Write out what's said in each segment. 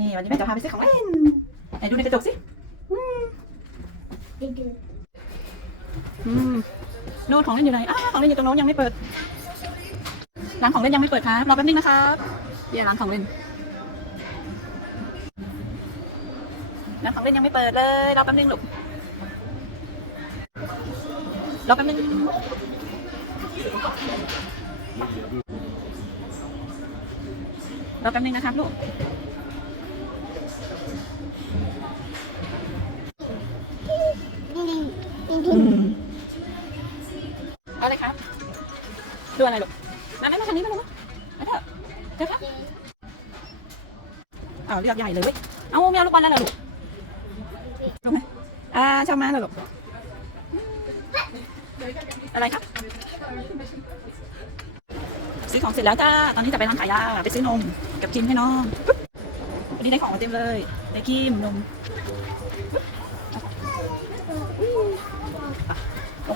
นี่วันนี้แม่จะพาไปซื้อของเล่น ไหนดูในกระจกสิดื้ออืมนู่นของเล่นอยู่ไหนอ้าวของเล่นอยู่ตรงโน้นยังไม่เปิด ร้านของเล่นยังไม่เปิดครับ รอแป๊บนึงนะครับเดี๋ยวร้านของเล่น ร้านของเล่นยังไม่เปิดเลย รอแป๊บนึงลูก รอแป๊บนึงรอแป๊บนึงนะครับลูก ดื้อเอาเลยครับดูอะไรลูกมาไหมมาทางนี้มาลูกมาเถอะเดี๋ยวครับเอาเลือกใหญ่เลยเว้ยเอาไม่เอาลูกบอลแล้วหรอลูกลูกไหมอ่าชอบมาเลยลูกอะไรครับ ซื้อของเสร็จแล้วจ้า ตอนนี้จะไปร้านขายยาไปซื้อนมกับครีมให้น้องวันนี้ได้ของมาเต็มเลย ได้ครีมนม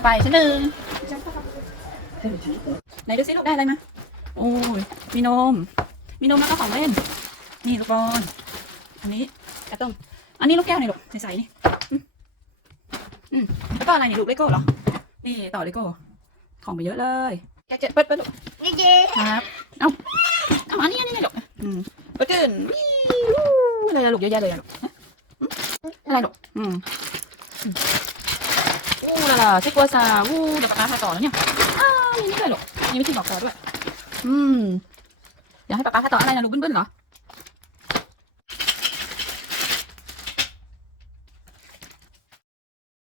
ไปชั้นหนึ่งไหนดูซิลูกได้อะไรมาโอ้ยมีนม มีนมแล้วก็ของเล่น นี่ลูกบอลอันนี้กระต้มอันนี้ลูกแก้วนี่ลูกใสๆนี่อืมอืมแล้วก็อะไรนี่ลูกเลโก้เหรอ นี่ต่อเลโก้ ของไปเยอะเลยแกะเจ็ดเปิดเปิดลูกดื้อดื้อครับ เอาเอาอันนี้อันนี้ลูกอืมเปิดขึ้นวิวอะไรอะลูกเยอะแยะเลยอะลูกฮะอืมอะไรลูกอืม อืมอู้ละล่ะซิกัวซาอู้เดี๋ยวปากกาทาต่อแล้วเนี่ยอ้าวมีนี่ด้วยหรอมีวิธีบอกต่อด้วย อืม อยากให้ป๊าป๊าทาต่ออะไรนะลูกบึ้นๆเหรอ